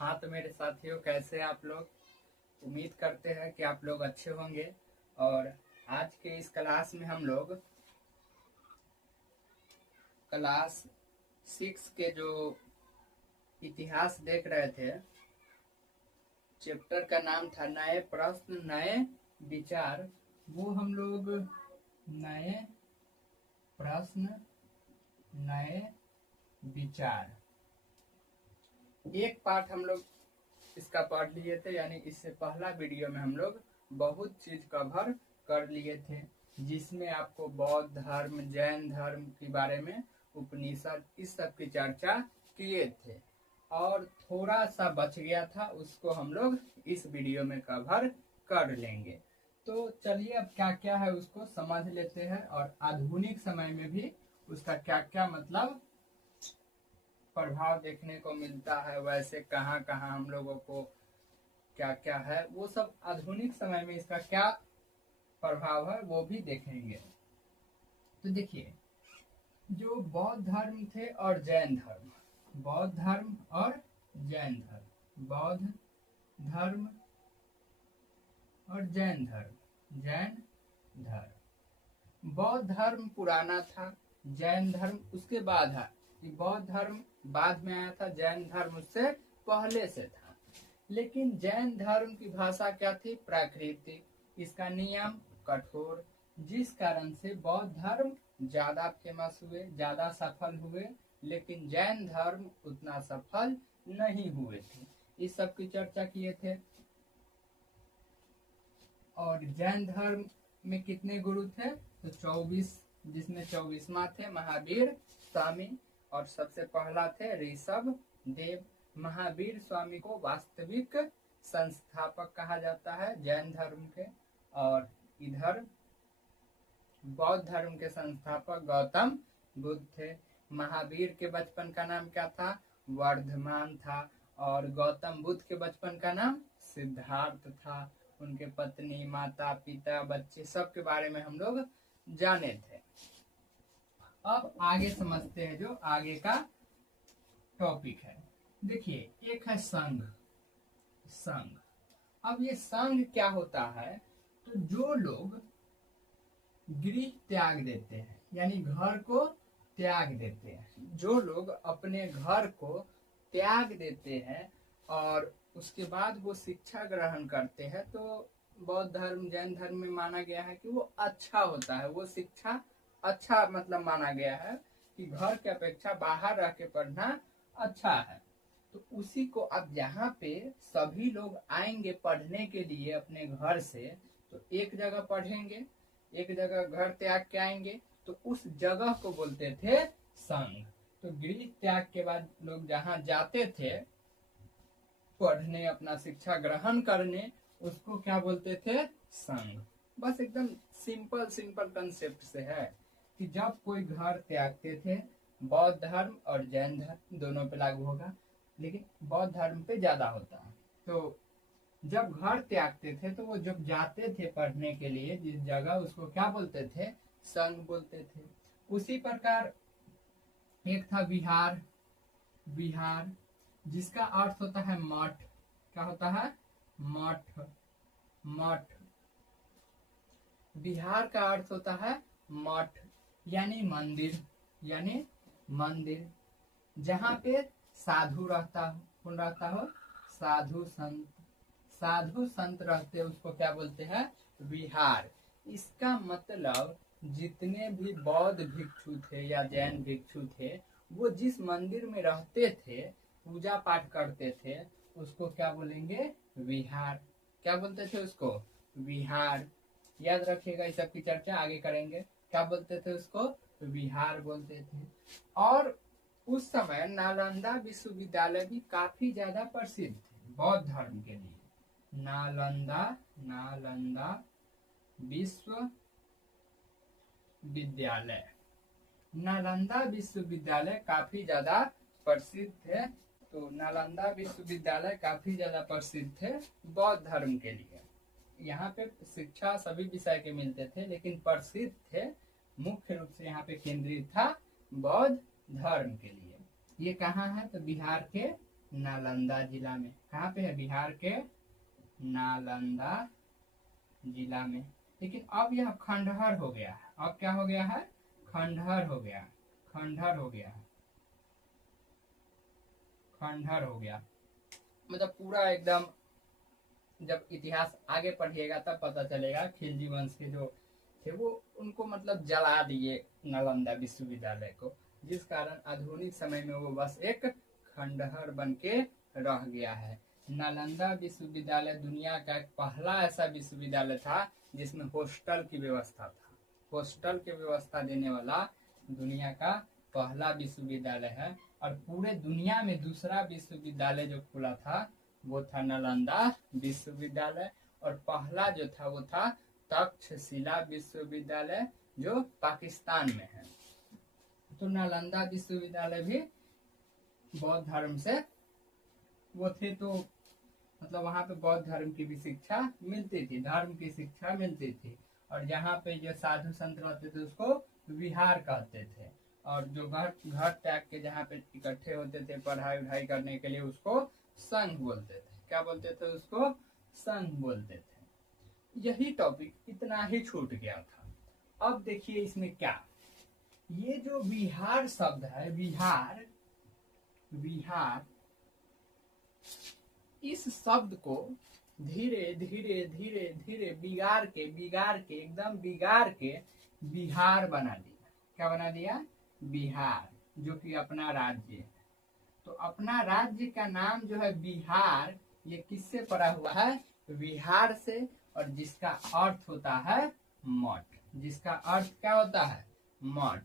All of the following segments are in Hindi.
हाँ तो मेरे साथियों, कैसे आप लोग? उम्मीद करते हैं कि आप लोग अच्छे होंगे। और आज के इस क्लास में हम लोग क्लास 6 के जो इतिहास देख रहे थे, चैप्टर का नाम था नए प्रश्न नए विचार। वो हम लोग नए प्रश्न नए विचार एक पार्ट हम लोग इसका पढ़ लिए थे, यानी इससे पहला वीडियो में हम लोग बहुत चीज कवर कर लिए थे, जिसमें आपको बौद्ध धर्म, जैन धर्म के बारे में, उपनिषद, इस सब की चर्चा किए थे। और थोड़ा सा बच गया था, उसको हम लोग इस वीडियो में कवर कर लेंगे। तो चलिए अब क्या क्या है उसको समझ लेते हैं, और आधुनिक समय में भी उसका क्या क्या मतलब प्रभाव देखने को मिलता है, वैसे कहाँ कहाँ हम लोगों को क्या क्या है, वो सब आधुनिक समय में इसका क्या प्रभाव है वो भी देखेंगे। तो देखिए, जो बौद्ध धर्म थे और जैन धर्म, बौद्ध धर्म और जैन धर्म, बौद्ध धर्म और जैन धर्म, जैन धर्म। बौद्ध धर्म पुराना था, जैन धर्म उसके बाद है। ये बौद्ध धर्म बाद में आया था, जैन धर्म उससे पहले से था। लेकिन जैन धर्म की भाषा क्या थी? प्राकृतिक, इसका नियम कठोर, जिस कारण से बौद्ध धर्म ज्यादा फेमस हुए, ज्यादा सफल हुए। लेकिन जैन धर्म उतना सफल नहीं हुए थे। इस सब की चर्चा किए थे। और जैन धर्म में कितने गुरु थे? तो 24, जिसमें 24वां थे महावीर स्वामी, और सबसे पहला थे ऋषभ देव। महावीर स्वामी को वास्तविक संस्थापक कहा जाता है जैन धर्म के। और इधर बौद्ध धर्म के संस्थापक गौतम बुद्ध थे। महावीर के बचपन का नाम क्या था? वर्धमान था। और गौतम बुद्ध के बचपन का नाम सिद्धार्थ था। उनके पत्नी, माता पिता, बच्चे, सब के बारे में हम लोग जाने थे। अब आगे समझते हैं जो आगे का टॉपिक है। देखिए, एक है संघ। संघ, अब ये संघ क्या होता है? तो जो लोग गृह त्याग देते हैं, यानी घर को त्याग देते हैं, जो लोग अपने घर को त्याग देते हैं और उसके बाद वो शिक्षा ग्रहण करते हैं, तो बौद्ध धर्म, जैन धर्म में माना गया है कि वो अच्छा होता है। वो शिक्षा अच्छा मतलब माना गया है कि घर के अपेक्षा बाहर रह के पढ़ना अच्छा है। तो उसी को अब यहाँ पे सभी लोग आएंगे पढ़ने के लिए अपने घर से, तो एक जगह पढ़ेंगे, एक जगह घर त्याग के आएंगे, तो उस जगह को बोलते थे संघ। तो गृह त्याग के बाद लोग जहाँ जाते थे पढ़ने, अपना शिक्षा ग्रहण करने, उसको क्या बोलते थे? संघ। बस एकदम सिंपल सिंपल कंसेप्ट से है कि जब कोई घर त्यागते थे, बौद्ध धर्म और जैन धर्म दोनों पे लागू होगा, लेकिन बौद्ध धर्म पे ज्यादा होता है। तो जब घर त्यागते थे तो वो जब जाते थे पढ़ने के लिए जिस जगह, उसको क्या बोलते थे? संघ बोलते थे। उसी प्रकार एक था विहार। विहार जिसका अर्थ होता है मठ। क्या होता है? मठ। मठ, विहार का अर्थ होता है मठ, यानी मंदिर, यानी मंदिर जहाँ पे साधु रहता हो। कौन रहता हो? साधु संत। साधु संत रहते, उसको क्या बोलते हैं? विहार। इसका मतलब जितने भी बौद्ध भिक्षु थे या जैन भिक्षु थे, वो जिस मंदिर में रहते थे, पूजा पाठ करते थे, उसको क्या बोलेंगे? विहार। क्या बोलते थे उसको? विहार। याद रखिएगा, इस सब की चर्चा आगे करेंगे। क्या बोलते थे उसको? विहार बोलते थे। और उस समय नालंदा विश्वविद्यालय भी काफी ज्यादा प्रसिद्ध थे बौद्ध धर्म के लिए। नालंदा, नालंदा विश्वविद्यालय, नालंदा विश्वविद्यालय काफी ज्यादा प्रसिद्ध थे। तो नालंदा विश्वविद्यालय काफी ज्यादा प्रसिद्ध थे बौद्ध धर्म के लिए। यहाँ पे शिक्षा सभी विषय के मिलते थे, लेकिन प्रसिद्ध थे, मुख्य रूप से यहाँ पे केंद्रित था बौद्ध धर्म के लिए। ये कहाँ है? तो बिहार के नालंदा जिला में। कहाँ पे है? बिहार के नालंदा जिला में। लेकिन अब यह खंडहर हो गया है। अब क्या हो गया है? खंडहर हो गया। खंडहर हो गया। खंडहर हो गया मतलब पूरा एकदम, जब इतिहास आगे पढ़िएगा तब पता चलेगा खिलजी वंश के जो थे वो उनको मतलब जला दिए नालंदा विश्वविद्यालय को, जिस कारण आधुनिक समय में वो बस एक खंडहर बन के रह गया है। नालंदा विश्वविद्यालय दुनिया का एक पहला ऐसा विश्वविद्यालय था जिसमें हॉस्टल की व्यवस्था था। हॉस्टल की व्यवस्था देने वाला दुनिया का पहला विश्वविद्यालय है। और पूरे दुनिया में दूसरा विश्वविद्यालय जो खुला था वो था नालंदा विश्वविद्यालय। और पहला जो था वो था तक्षशिला विश्वविद्यालय जो पाकिस्तान में है। तो नालंदा विश्वविद्यालय भी बौद्ध धर्म से वो थे, तो मतलब वहाँ पे बौद्ध धर्म की भी शिक्षा मिलती थी, धर्म की शिक्षा मिलती थी। और यहाँ पे जो साधु संत रहते थे उसको विहार कहते थे। और जो घर घर त्याग के जहाँ पे इकट्ठे होते थे पढ़ाई उढ़ाई करने के लिए उसको संघ बोलते थे। क्या बोलते थे? उसको संघ बोलते थे। यही टॉपिक इतना ही छूट गया था। अब देखिए इसमें क्या, ये जो विहार शब्द है, विहार, विहार, इस शब्द को धीरे धीरे धीरे धीरे बिगाड़ के एकदम बिगाड़ के बिहार बना दिया। क्या बना दिया? बिहार, जो कि अपना राज्य है। तो अपना राज्य का नाम जो है बिहार, ये किससे पड़ा हुआ है? विहार से। और जिसका अर्थ होता है मठ। जिसका अर्थ क्या होता है? मठ।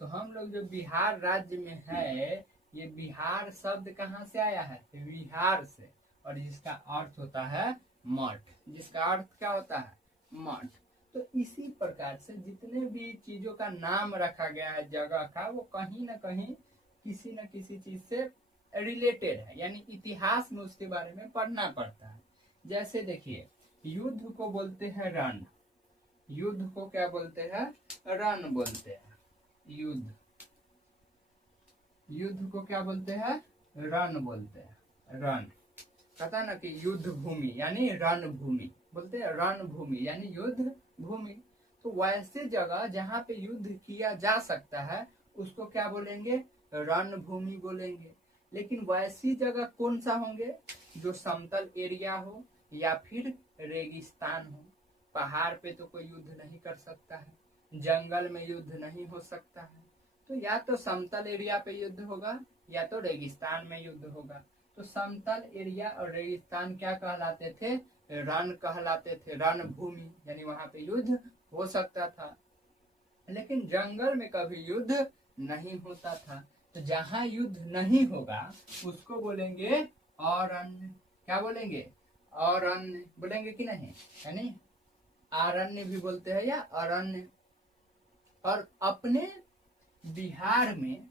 तो हम लोग जो बिहार राज्य में है, ये बिहार शब्द कहाँ से आया है? विहार से। और जिसका अर्थ होता है मठ। जिसका अर्थ क्या होता है? मठ। तो इसी प्रकार से जितने भी चीजों का नाम रखा गया है जगह का, वो कहीं ना कहीं किसी न किसी चीज से रिलेटेड है, यानी इतिहास में उसके बारे में पढ़ना पड़ता है। जैसे देखिए, युद्ध को बोलते हैं रण। युद्ध को क्या बोलते हैं? रण बोलते हैं। युद्ध, युद्ध को क्या बोलते हैं? रण बोलते हैं। रण कहता ना कि युद्ध भूमि यानी रण भूमि, बोलते हैं रण भूमि यानी युद्ध भूमि। तो वैसे जगह जहाँ पे युद्ध किया जा सकता है उसको क्या बोलेंगे? रण भूमि बोलेंगे। लेकिन वैसी जगह कौन सा होंगे? जो समतल एरिया हो या फिर रेगिस्तान हो। पहाड़ पे तो कोई युद्ध नहीं कर सकता है, जंगल में युद्ध नहीं हो सकता है। तो या तो समतल एरिया पे युद्ध होगा या तो रेगिस्तान में युद्ध होगा। तो समतल एरिया और रेगिस्तान क्या कहलाते थे? रण कहलाते थे। रण भूमि यानी वहां पे युद्ध हो सकता था। लेकिन जंगल में कभी युद्ध नहीं होता था। तो जहां युद्ध नहीं होगा उसको बोलेंगे अरण्य। क्या बोलेंगे? अरण्य बोलेंगे कि नहीं? यानी अरण्य भी बोलते हैं या अरण्य। और अपने बिहार में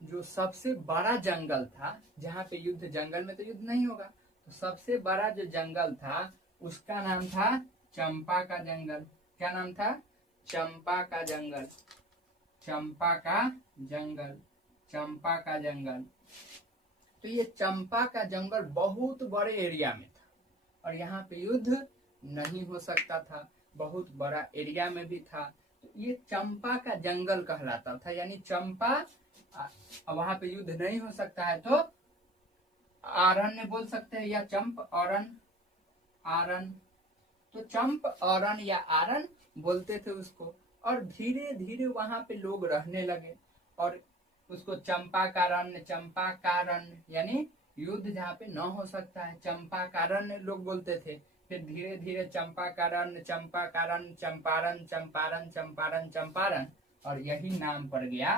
जो सबसे बड़ा जंगल था, जहाँ पे युद्ध, जंगल में तो युद्ध नहीं होगा, तो सबसे बड़ा जो जंगल था उसका नाम था चंपा का जंगल। क्या नाम था? चंपा का जंगल। चंपा का जंगल। चंपा का जंगल। तो ये चंपा का जंगल बहुत बड़े एरिया में था और यहाँ पे युद्ध नहीं हो सकता था, बहुत बड़ा एरिया में भी था। तो ये चंपा का जंगल कहलाता था। यानी चंपा, वहां पे युद्ध नहीं हो सकता है तो आरण्य बोल सकते हैं या चंप अरण्य। आरण्य, तो चंप अरण्य या आरण्य बोलते थे उसको। और धीरे धीरे वहां पे लोग रहने लगे और उसको चंपा कारण्य, चंपा कारण्य यानी युद्ध जहाँ पे न हो सकता है, चंपा कारण्य लोग बोलते थे। फिर धीरे धीरे चंपा कारण्य, चंपा कारण्य, चंपारण, चंपारण, चंपारण, चंपारण, और यही नाम पड़ गया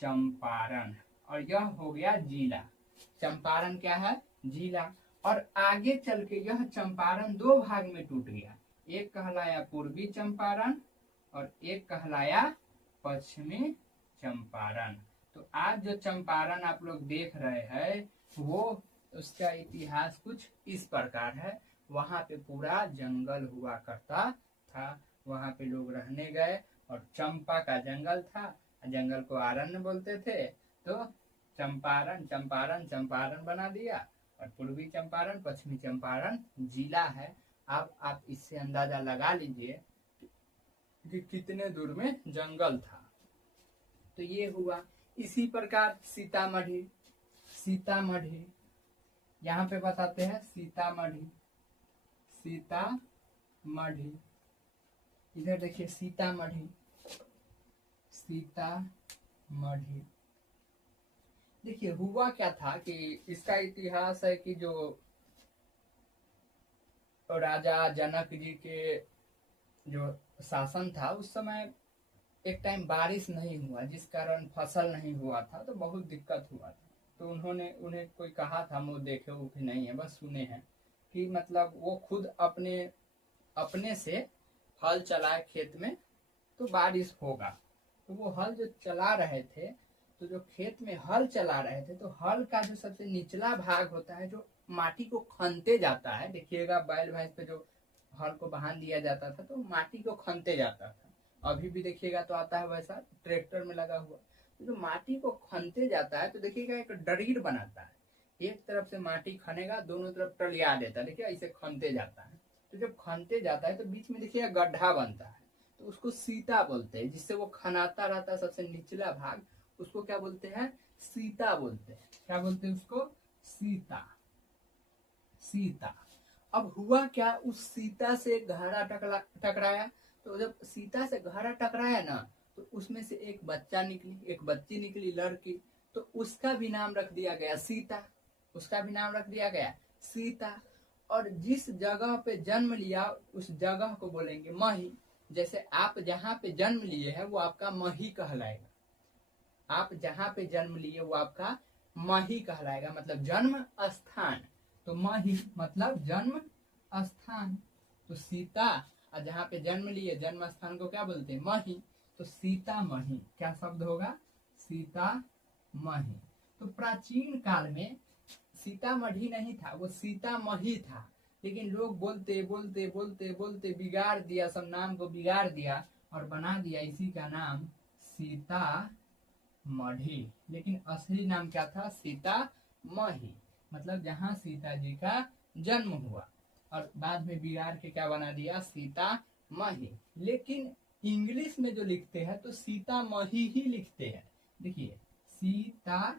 चंपारण। और यह हो गया जिला। चंपारण क्या है? जिला। और आगे चल के यह चंपारण दो भाग में टूट गया। एक कहलाया पूर्वी चंपारण और एक कहलाया पश्चिमी चंपारण। तो आज जो चंपारण आप लोग देख रहे हैं वो, उसका इतिहास कुछ इस प्रकार है। वहां पे पूरा जंगल हुआ करता था, वहां पे लोग रहने गए और चंपा का जंगल था, जंगल को अरण्य बोलते थे। तो चंपारण चंपारण चंपारण बना दिया, और पूर्वी चंपारण पश्चिमी चंपारण जिला है। अब आप इससे अंदाजा लगा लीजिए कि कितने दूर में जंगल था। तो ये हुआ। इसी प्रकार सीतामढ़ी, सीतामढ़ी यहाँ पे बताते हैं सीतामढ़ी, सीतामढ़ी, इधर देखिए सीतामढ़ी, सीतामढ़ी। देखिए हुआ क्या था कि इसका इतिहास है कि जो राजा जनक जी के जो शासन था उस समय एक टाइम बारिश नहीं हुआ, जिस कारण फसल नहीं हुआ था, तो बहुत दिक्कत हुआ था। तो उन्होंने उन्हें कोई कहा था, वो देखे वो भी नहीं है, बस सुने हैं कि मतलब वो खुद अपने अपने से हल चलाए खेत में तो बारिश होगा। तो वो हल जो चला रहे थे, तो जो खेत में हल चला रहे थे, तो हल का जो सबसे निचला भाग होता है जो माटी को खनते जाता है, देखिएगा बैल भैंस पे जो हल को बहान दिया जाता था तो माटी को खनते जाता था। अभी भी देखिएगा तो आता है वैसा ट्रैक्टर में लगा हुआ। तो जो माटी को खनते जाता है तो देखिएगा एक डरीर बनाता है, एक तरफ से माटी खनेगा, दोनों तरफ टलिया देता है, देखिए ऐसे खनते जाता है। तो जब खनते जाता है तो बीच में देखिएगा गड्ढा बनता है, तो उसको सीता बोलते हैं, जिससे वो खनाता रहता है सबसे निचला भाग, उसको क्या बोलते हैं? सीता बोलते हैं। क्या बोलते हैं उसको? सीता, सीता। अब हुआ क्या, उस सीता से घड़ा टकराया। तो जब सीता से घड़ा टकराया ना, तो उसमें से एक बच्चा निकली, एक बच्ची निकली लड़की, तो उसका भी नाम रख दिया गया सीता, उसका भी नाम रख दिया गया सीता। और जिस जगह पे जन्म लिया उस जगह को बोलेंगे मही। जैसे आप जहाँ पे जन्म लिए हैं वो आपका मही कहलाएगा, आप जहाँ पे जन्म लिए वो आपका मही कहलाएगा, मतलब जन्म स्थान। तो मही मतलब जन्म स्थान। तो सीता और जहाँ पे जन्म लिए जन्म स्थान को क्या बोलते हैं? मही। तो सीता मही क्या शब्द होगा? सीता मही। तो प्राचीन काल में सीतामढ़ी नहीं था, वो सीतामढ़ी था, लेकिन लोग बोलते बोलते बोलते बोलते बिगाड़ दिया, सब नाम को बिगाड़ दिया और बना दिया इसी का नाम सीतामढ़ी। लेकिन असली नाम क्या था? सीतामढ़ी, मतलब जहाँ सीता जी का जन्म हुआ, और बाद में बिगाड़ के क्या बना दिया? सीतामढ़ी। लेकिन इंग्लिश में जो लिखते हैं तो सीतामढ़ी ही लिखते हैं। देखिए सीतामढ़ी,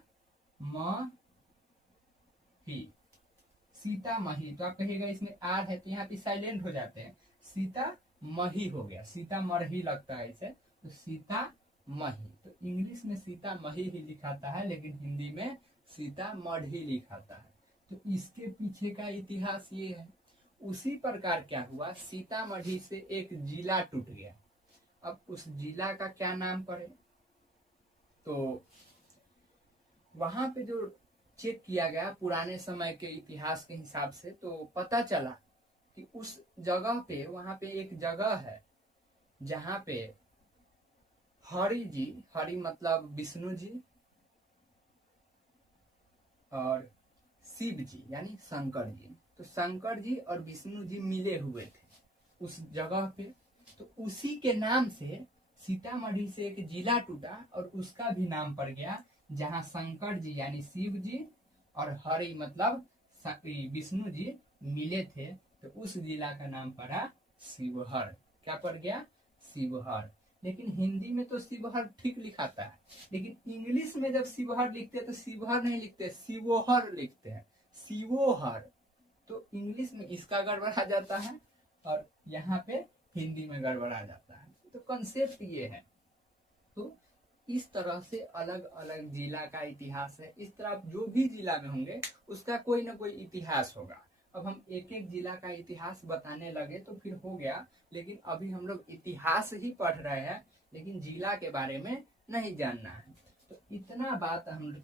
सीतामढ़ी। तो आप कहिएगा इसमें आर है तो यहाँ पे साइलेंट हो जाते हैं, सीतामढ़ी हो गया, सीतामढ़ी लगता है इसे, तो सीतामढ़ी। तो इंग्लिश में सीतामढ़ी ही लिखाता है, लेकिन हिंदी में सीतामढ़ी लिखाता है। तो इसके पीछे का इतिहास ये है। उसी प्रकार क्या हुआ, सीतामढ़ी से एक जिला टूट गया। अब उस जिला का क्या नाम पड़े, तो वहां पे जो चेक किया गया पुराने समय के इतिहास के हिसाब से, तो पता चला कि उस जगह पे, वहां पे एक जगह है जहां पे हरि जी, हरि मतलब विष्णु जी, और शिव जी यानी शंकर जी, तो शंकर जी और विष्णु जी मिले हुए थे उस जगह पे। तो उसी के नाम से सीतामढ़ी से एक जिला टूटा और उसका भी नाम पड़ गया, जहाँ शंकर जी यानी शिव जी और हरि मतलब विष्णु जी मिले थे, तो उस जिला का नाम पड़ा शिवहर। क्या पड़ गया? शिवहर। लेकिन हिंदी में तो शिवहर ठीक लिखाता है, लेकिन इंग्लिश में जब शिवहर लिखते हैं तो शिवहर नहीं लिखते, शिवोहर लिखते हैं, शिवोहर। तो इंग्लिश में इसका गड़बड़ा जाता है और यहाँ पे हिंदी में गड़बड़ा जाता है। तो कंसेप्ट ये है। तो इस तरह से अलग अलग जिला का इतिहास है। इस तरह जो भी जिला में होंगे उसका कोई ना कोई इतिहास होगा। अब हम एक एक जिला का इतिहास बताने लगे तो फिर हो गया, लेकिन अभी हम लोग इतिहास ही पढ़ रहे हैं, लेकिन जिला के बारे में नहीं जानना है। तो इतना बात हम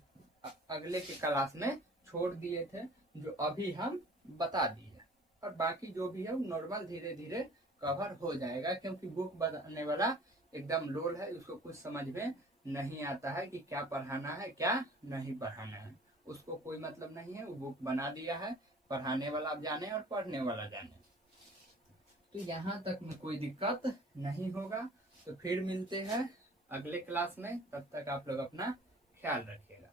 अगले के क्लास में छोड़ दिए थे, जो अभी हम बता दिए, और बाकी जो भी है नॉर्मल धीरे धीरे कवर हो जाएगा, क्योंकि बुक बनाने वाला एकदम लोल है, उसको कुछ समझ में नहीं आता है कि क्या पढ़ाना है क्या नहीं पढ़ाना है। उसको कोई मतलब नहीं है, वो बुक बना दिया है, पढ़ाने वाला जाने और पढ़ने वाला जाने। तो यहाँ तक में कोई दिक्कत नहीं होगा। तो फिर मिलते हैं अगले क्लास में, तब तक आप लोग अपना ख्याल रखिएगा।